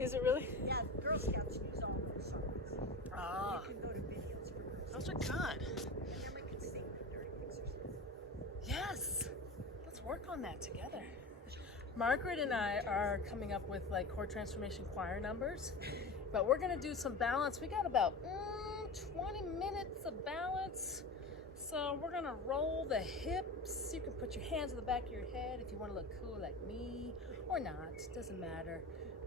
Is it really? Yeah, Girl Scouts use all those songs. Ah, You can go to videos for Girl Scouts. those are good. And then we can sing them during exercise. Yes, let's work on that together. Margaret and I are coming up with like core transformation choir numbers, but we're gonna do some balance. We got about 20 minutes of balance. So we're gonna roll the hips. You can put your hands on the back of your head if you wanna look cool like me, or not, doesn't matter.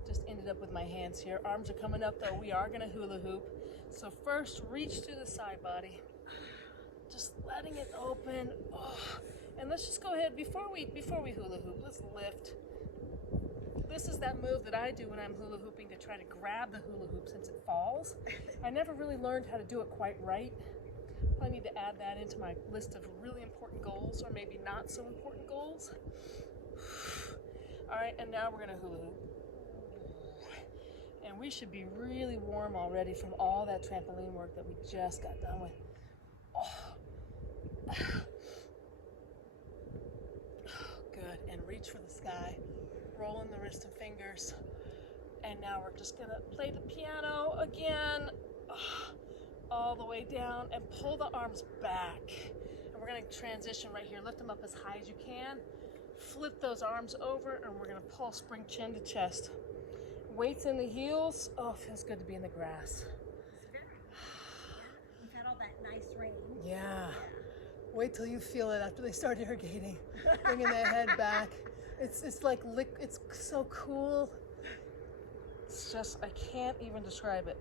Just ended up with my hands here. Arms are coming up though. We are gonna hula hoop. So first, reach through the side body. Just letting it open. Oh. And let's just go ahead, before we hula hoop, let's lift. This is that move that I do when I'm hula hooping to try to grab the hula hoop since it falls. I never really learned how to do it quite right. I need to add that into my list of really important goals, or maybe not so important goals. All right, and now we're gonna hula hoop. And we should be really warm already from all that trampoline work that we just got done with. Oh. Good, and reach for the sky, rolling the wrist and fingers. And now we're just gonna play the piano again, all the way down, and pull the arms back. And we're gonna transition right here, lift them up as high as you can, flip those arms over, and we're gonna pull spring chin to chest. Weights in the heels. Oh, feels good to be in the grass. We've had all that nice rain. Yeah. Wait till you feel it after they start irrigating, bringing their head back. It's like it's so cool. It's just, I can't even describe it.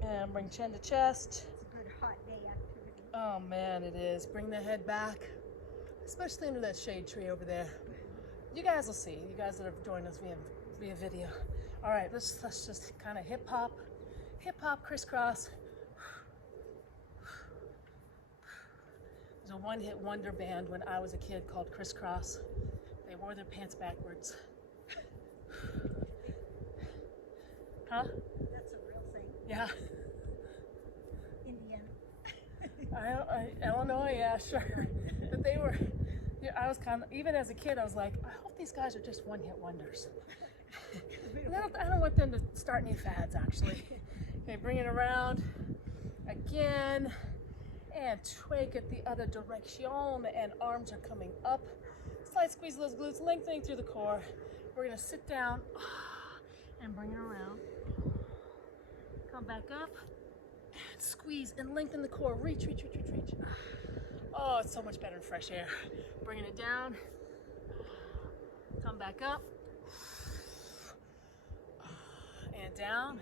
And bring chin to chest. It's a good hot day activity. Oh man, it is. Bring the head back, especially under that shade tree over there. You guys will see. You guys that have joined us via video. All right, let's just kind of hip hop, crisscross. There's a one-hit wonder band when I was a kid called Crisscross. They wore their pants backwards. Huh? That's a real thing. Yeah. Indiana. Illinois, yeah, sure. But they were, yeah, I was kind of, even as a kid, I was like, I hope these guys are just one-hit wonders. And I don't want them to start any fads, actually. Okay, bring it around again. And twake it the other direction, and arms are coming up. Slight squeeze those glutes, lengthening through the core. We're gonna sit down and bring it around. Come back up, and squeeze and lengthen the core. Reach, reach, reach, reach, reach. Oh, it's so much better in fresh air. Bringing it down, come back up, and down.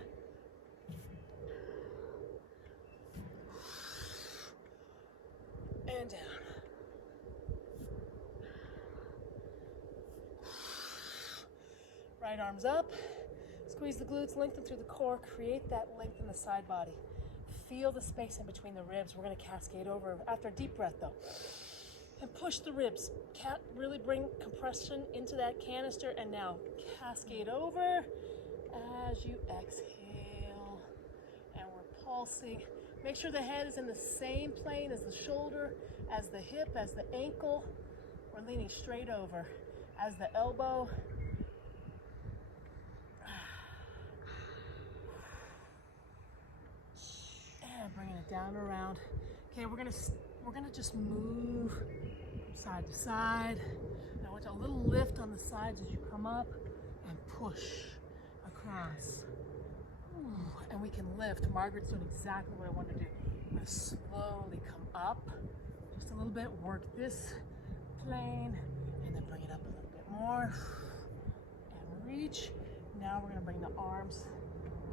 And down. Right arms up. Squeeze the glutes, lengthen through the core. Create that length in the side body. Feel the space in between the ribs. We're going to cascade over after a deep breath though. And push the ribs. Really bring compression into that canister, and now cascade over as you exhale. And we're pulsing. Make sure the head is in the same plane as the shoulder, as the hip, as the ankle. We're leaning straight over, as the elbow. And bringing it down around. Okay, we're gonna just move from side to side. Now I want a little lift on the sides as you come up, and push across. And we can lift. Margaret's doing exactly what I want to do. I'm going to slowly come up just a little bit, work this plane, and then bring it up a little bit more. And reach. Now we're going to bring the arms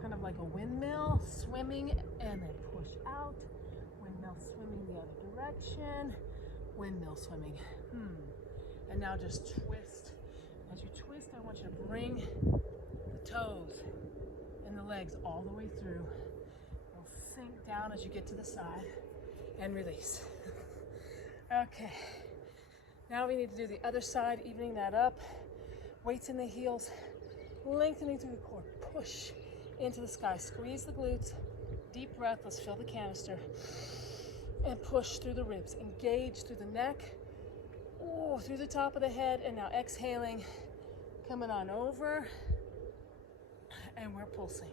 kind of like a windmill, swimming, and then push out. Windmill swimming the other direction. Windmill swimming. And now just twist. As you twist, I want you to bring the toes and the legs all the way through. You'll sink down as you get to the side and release. Okay, now we need to do the other side, evening that up. Weights in the heels, lengthening through the core. Push into the sky, squeeze the glutes, deep breath, let's fill the canister. And push through the ribs, engage through the neck, through the top of the head, and now exhaling, coming on over. and we're pulsing.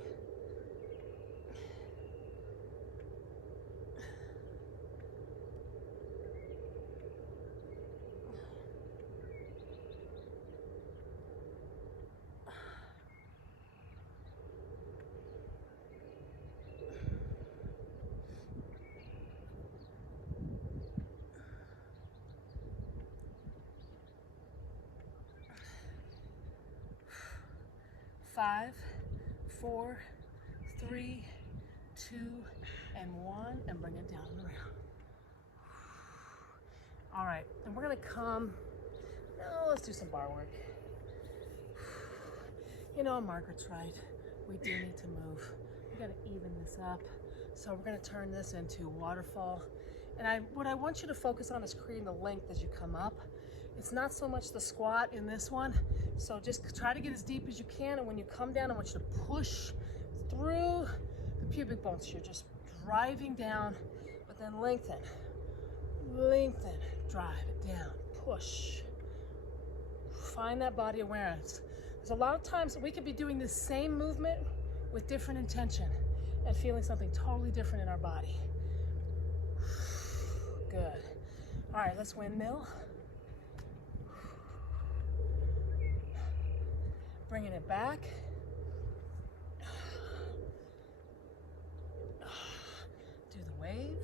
Five, four, three, two, and one, and bring it down and around. All right, and we're gonna come, no, let's do some bar work. You know, Margaret's right. We do need to move. We gotta even this up. So we're gonna turn this into waterfall. And what I want you to focus on is creating the length as you come up. It's not so much the squat in this one. So just try to get as deep as you can. And when you come down, I want you to push through the pubic bones. You're just driving down, but then lengthen, lengthen, drive it down, push. Find that body awareness. There's a lot of times that we could be doing the same movement with different intention and feeling something totally different in our body. Good. All right, let's windmill. Bringing it back. Do the wave.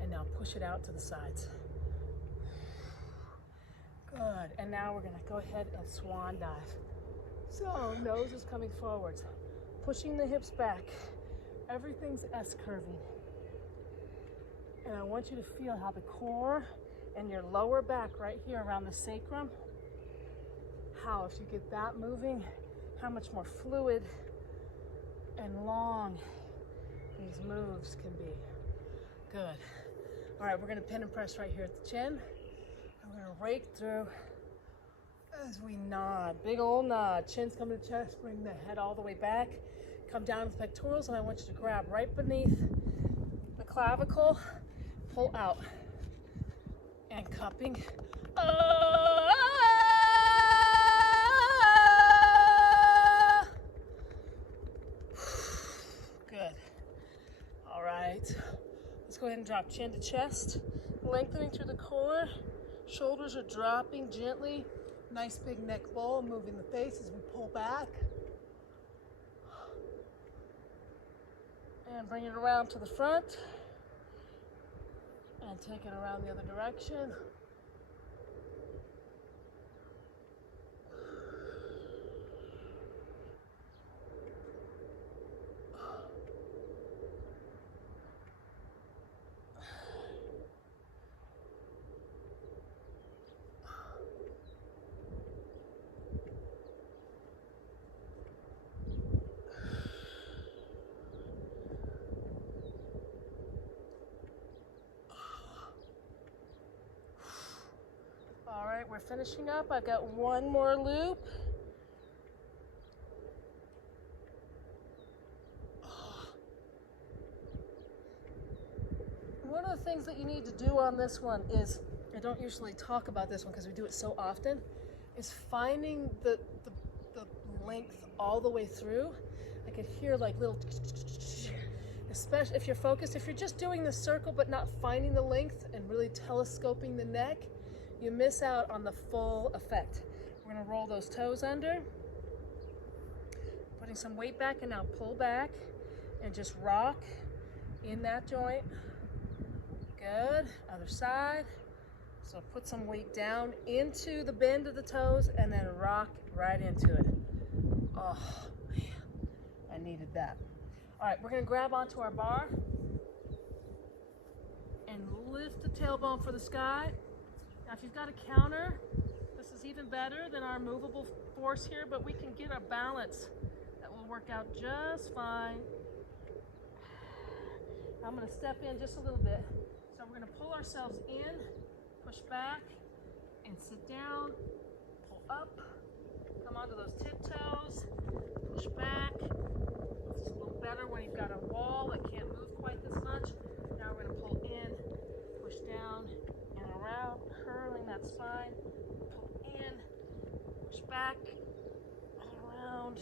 And now push it out to the sides. Good. And now we're going to go ahead and swan dive. So nose is coming forwards, pushing the hips back. Everything's S-curving. And I want you to feel how the core and your lower back right here around the sacrum, how if you get that moving, how much more fluid and long these moves can be. Good. All right, we're gonna pin and press right here at the chin. And we're gonna rake through as we nod, big old nod. Chin's coming to the chest, bring the head all the way back. Come down to the pectorals, and I want you to grab right beneath the clavicle, pull out. And cupping. Good. All right. Let's go ahead and drop chin to chest. Lengthening through the core. Shoulders are dropping gently. Nice big neck bowl. Moving the face as we pull back. And bring it around to the front. And take it around the other direction. All right, we're finishing up. I've got one more loop. One of the things that you need to do on this one is, I don't usually talk about this one because we do it so often, is finding the length all the way through. I could hear like little, especially if you're focused. If you're just doing the circle but not finding the length and really telescoping the neck, you miss out on the full effect. We're gonna roll those toes under, putting some weight back, and now pull back and just rock in that joint. Good, other side. So put some weight down into the bend of the toes and then rock right into it. Oh man, I needed that. All right, we're gonna grab onto our bar and lift the tailbone for the sky. Now, if you've got a counter, this is even better than our movable force here, but we can get our balance. That will work out just fine. I'm gonna step in just a little bit. So we're gonna pull ourselves in, push back, and sit down, pull up, come onto those tiptoes, push back. It's a little better when you've got a wall that can't move quite this much. Now we're gonna pull in, push down, and around, curling that spine, pull in, back and around.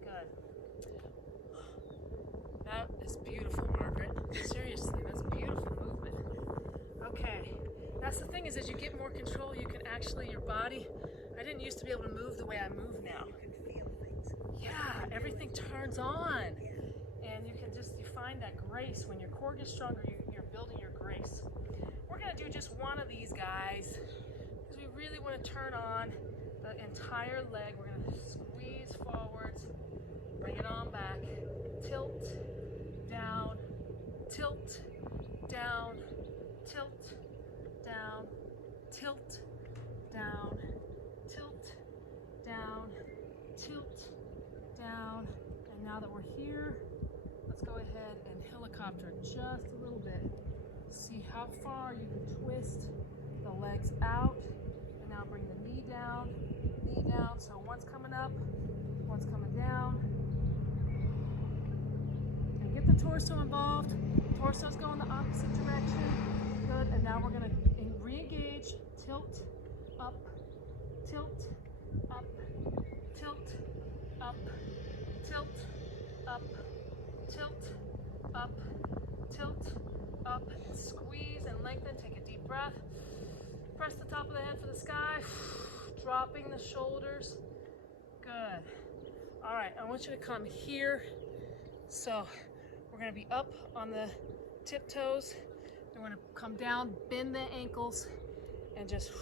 Good. That is beautiful, Margaret. Seriously, that's beautiful movement. Okay. That's the thing is, as you get more control, you can actually, your body, I didn't used to be able to move the way I move now. You can feel things. Yeah, everything turns on. And you can just, you find that grace. When your core gets stronger, you're building your grace. We're gonna do just one of these guys, because we really wanna turn on the entire leg. We're gonna squeeze forwards, bring it on back, tilt, down, tilt, down, tilt, down, tilt, down, tilt, down, tilt, down. And now that we're here, let's go ahead and helicopter just a little bit. See how far you can twist the legs out. And now bring the knee down, knee down. So one's coming up, one's coming down. And get the torso involved. Torso's going the opposite direction. Good. And now we're going to re-engage. Tilt, up, tilt, up, tilt, up, tilt, up, tilt, up, tilt, up, and squeeze and lengthen. Take a deep breath. Press the top of the head for the sky. Dropping the shoulders. Good. All right, I want you to come here. So we're gonna be up on the tiptoes. We're gonna come down, bend the ankles, and just,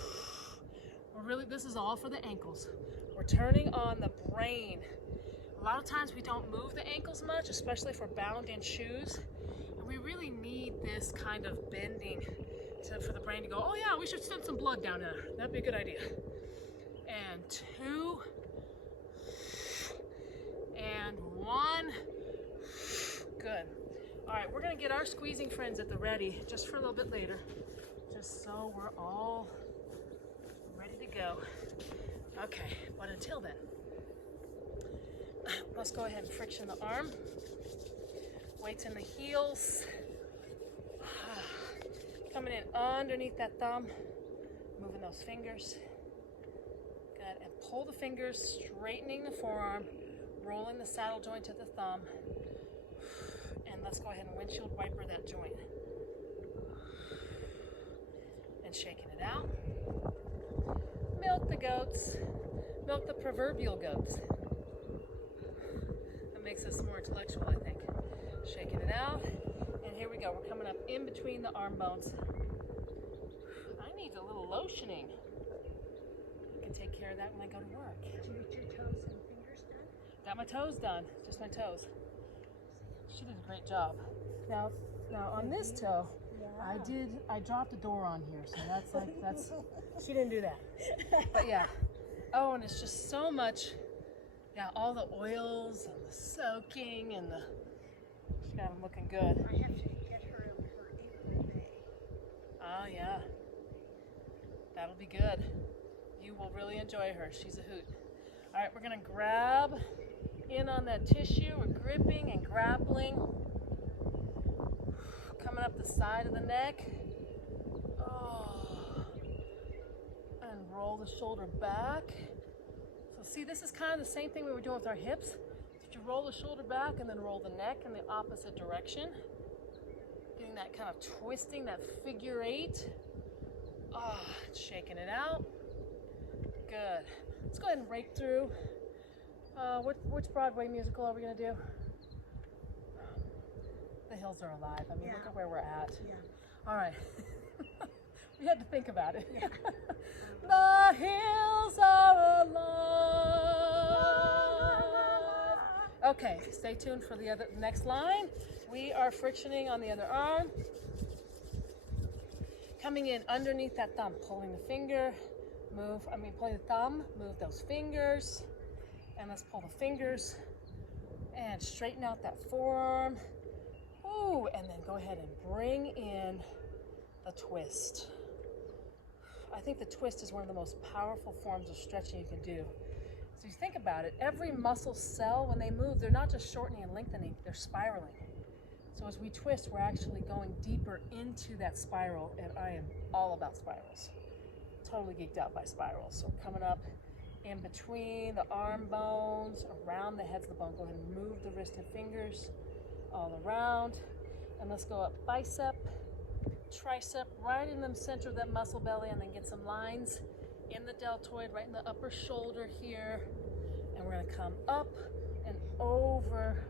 this is all for the ankles. We're turning on the brain. A lot of times we don't move the ankles much, especially if we're bound in shoes. And we really need this kind of bending for the brain to go, oh yeah, we should send some blood down there. That'd be a good idea. And 2, and 1. Good. All right, we're gonna get our squeezing friends at the ready just for a little bit later, just so we're all ready to go. Okay, but until then, let's go ahead and friction the arm. Weights in the heels. Coming in underneath that thumb, moving those fingers. Good, and pull the fingers, straightening the forearm, rolling the saddle joint to the thumb. And let's go ahead and windshield wiper that joint. And shaking it out. Milk the goats. Milk the proverbial goats. That makes us more intellectual, I think. Shaking it out. And here we go. We're coming up in between the arm bones. I need a little lotioning. I can take care of that when I go to work. Did you get your toes and fingers done? Got my toes done. Just my toes. She did a great job. Now on this toe, Yeah. I dropped a door on here, so that's she didn't do that. But yeah. Oh, and it's just so much, yeah, all the oils and the soaking and she got them looking good. I have to get her her apron day. Oh yeah. That'll be good. You will really enjoy her. She's a hoot. All right, we're gonna grab in on that tissue. We're gripping and grappling. Coming up the side of the neck. Oh. And roll the shoulder back. So see, this is kind of the same thing we were doing with our hips. So you roll the shoulder back and then roll the neck in the opposite direction. Getting that kind of twisting, that figure 8. Ah, shaking it out. Good. Let's go ahead and rake through. Which Broadway musical are we going to do? The Hills Are Alive. I mean, Yeah. look at where we're at. Yeah. All right. We had to think about it. Yeah. The hills are alive. Okay, stay tuned for the next line. We are frictioning on the other arm. Coming in underneath that thumb, pulling the finger, pulling the thumb, move those fingers. And let's pull the fingers and straighten out that forearm. Ooh, and then go ahead and bring in the twist. I think the twist is one of the most powerful forms of stretching you can do. So you think about it, every muscle cell, when they move, they're not just shortening and lengthening, they're spiraling. So as we twist, we're actually going deeper into that spiral, and I am all about spirals. Totally geeked out by spirals. So coming up in between the arm bones, around the heads of the bone. Go ahead and move the wrist and fingers all around. And let's go up bicep, tricep, right in the center of that muscle belly, and then get some lines in the deltoid, right in the upper shoulder here. And we're gonna come up and over,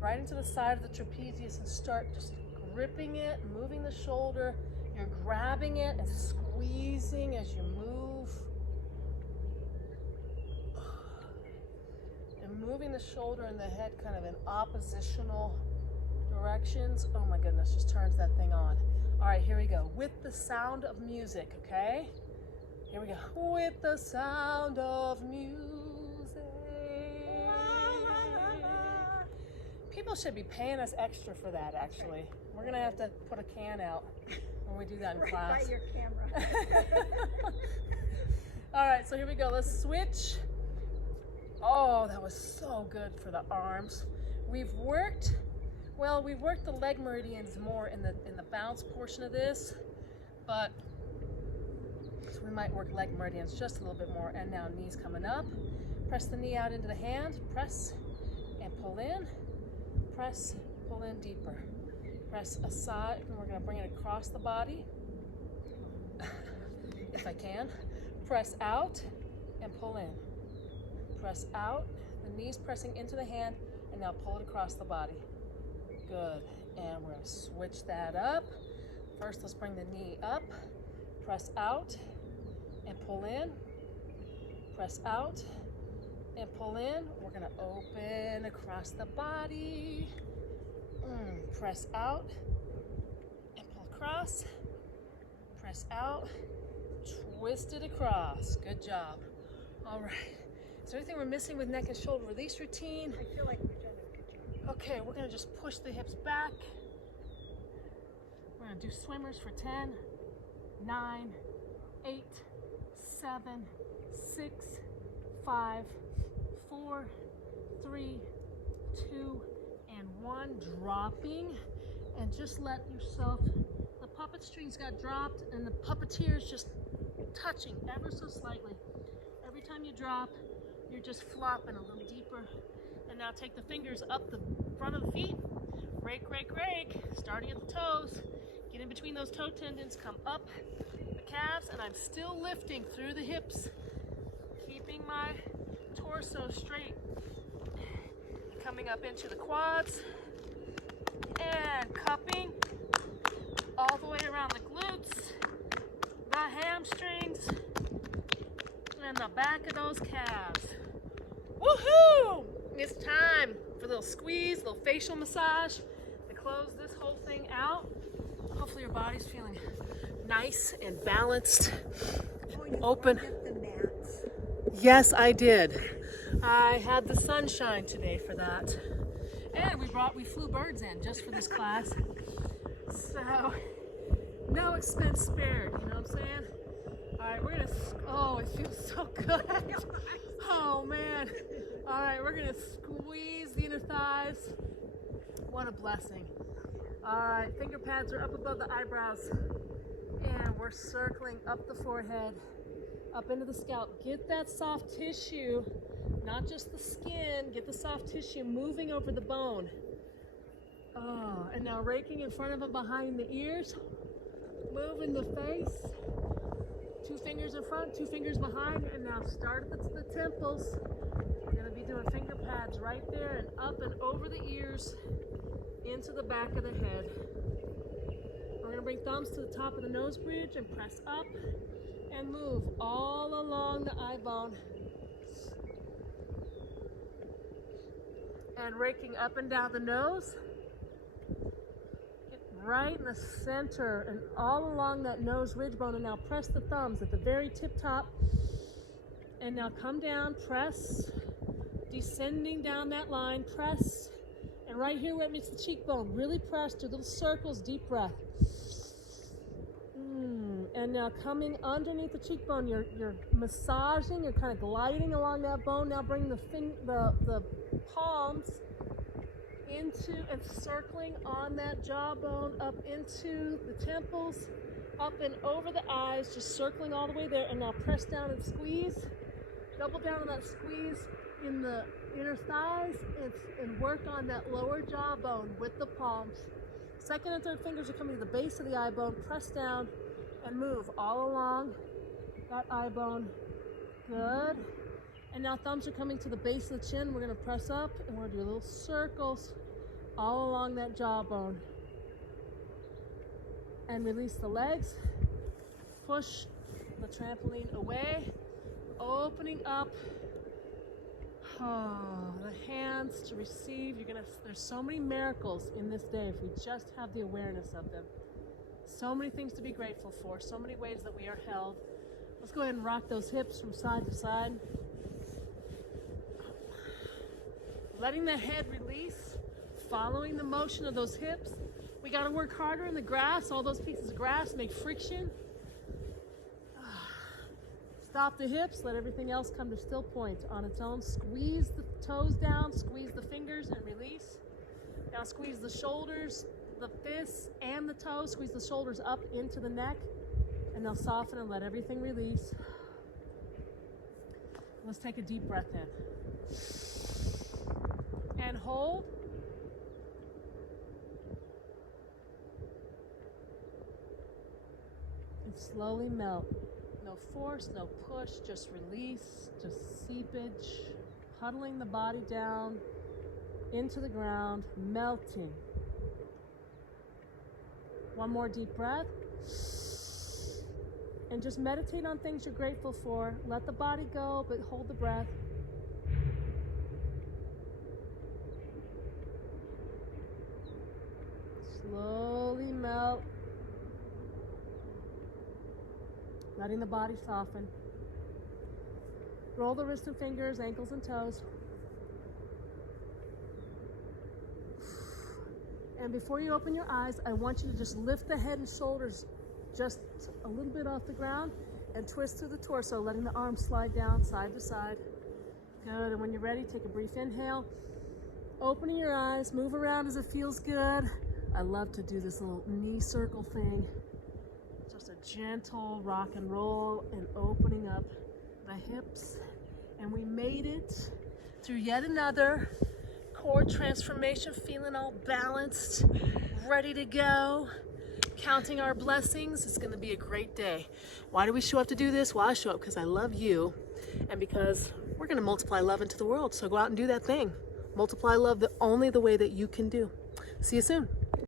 right into the side of the trapezius, and start just gripping it, moving the shoulder. You're grabbing it and squeezing as you move. And moving the shoulder and the head kind of in oppositional directions. Oh my goodness, just turns that thing on. All right, here we go. With the sound of music, okay? Here we go. With the sound of music. People should be paying us extra for that, actually. We're gonna have to put a can out when we do that in Right class. by your camera. All right, so here we go. Let's switch. Oh, that was so good for the arms. We've worked the leg meridians more in the bounce portion of this, but so we might work leg meridians just a little bit more. And now knees coming up. Press the knee out into the hand. Press and pull in. Press, pull in deeper. Press aside, and we're going to bring it across the body. If I can. Press out and pull in. Press out, the knees pressing into the hand, and now pull it across the body. Good. And we're going to switch that up. First, let's bring the knee up. Press out and pull in. Press out and pull in. We're going to open across the body. Press out and pull across. Press out. Twist it across. Good job. All right. Is there anything we're missing with neck and shoulder release routine? I feel like we've done a good job. Okay, we're gonna just push the hips back. We're gonna do swimmers for 10, 9, 8, 7, 6, 5, 4, 3, 2, and 1. Dropping, and just let yourself, the puppet strings got dropped and the puppeteers just touching ever so slightly. Every time you drop, you're just flopping a little deeper. And now take the fingers up the front of the feet. Rake, rake, rake. Starting at the toes. Get in between those toe tendons. Come up the calves. And I'm still lifting through the hips. Keeping my torso straight. Coming up into the quads. And cupping all the way around the glutes. The hamstrings. And the back of those calves. Woohoo! It's time for a little squeeze, a little facial massage to close this whole thing out. Hopefully your body's feeling nice and balanced. Oh, you Open. brought up the mats. Yes, I did. I had the sunshine today for that. And we flew birds in just for this class. So, no expense spared, you know what I'm saying? All right, we're gonna, oh, it feels so good. Oh man. All right, we're gonna squeeze the inner thighs. What a blessing. All right, finger pads are up above the eyebrows. And we're circling up the forehead, up into the scalp. Get that soft tissue, not just the skin, get the soft tissue moving over the bone. Oh, and now raking in front of and behind the ears, moving the face. 2 fingers in front, 2 fingers behind, and now start at the temples. We're going to be doing finger pads right there and up and over the ears, into the back of the head. We're going to bring thumbs to the top of the nose bridge and press up and move all along the eye bone. And raking up and down the nose. Right in the center and all along that nose ridge bone. And now press the thumbs at the very tip top. And now come down, press, descending down that line, press. And right here where it meets the cheekbone, really press, do little circles, deep breath. And now coming underneath the cheekbone, you're massaging, you're kind of gliding along that bone. Now bring the palms into and circling on that jawbone, up into the temples, up and over the eyes, just circling all the way there. And now press down and squeeze. Double down on that squeeze in the inner thighs and work on that lower jawbone with the palms. Second and third fingers are coming to the base of the eye bone. Press down and move all along that eye bone. Good. And now thumbs are coming to the base of the chin. We're going to press up and we're going to do little circles all along that jawbone. And release the legs. Push the trampoline away. Opening up the hands to receive. There's so many miracles in this day if we just have the awareness of them. So many things to be grateful for. So many ways that we are held. Let's go ahead and rock those hips from side to side. Letting the head release, following the motion of those hips. We got to work harder in the grass. All those pieces of grass make friction. Stop the hips, let everything else come to still point on its own. Squeeze the toes down, squeeze the fingers and release. Now squeeze the shoulders, the fists and the toes. Squeeze the shoulders up into the neck and they'll soften and let everything release. Let's take a deep breath in. And hold. And slowly melt. No force, no push, just release, just seepage, huddling the body down into the ground, melting. One more deep breath. And just meditate on things you're grateful for. Let the body go, but hold the breath. Slowly melt. Letting the body soften. Roll the wrists and fingers, ankles and toes. And before you open your eyes, I want you to just lift the head and shoulders just a little bit off the ground and twist through the torso, letting the arms slide down side to side. Good, and when you're ready, take a brief inhale. Opening your eyes, move around as it feels good. I love to do this little knee circle thing. Just a gentle rock and roll and opening up the hips. And we made it through yet another core transformation, feeling all balanced, ready to go, counting our blessings. It's going to be a great day. Why do we show up to do this? Well, I show up because I love you and because we're going to multiply love into the world. So go out and do that thing. Multiply love only the way that you can do. See you soon.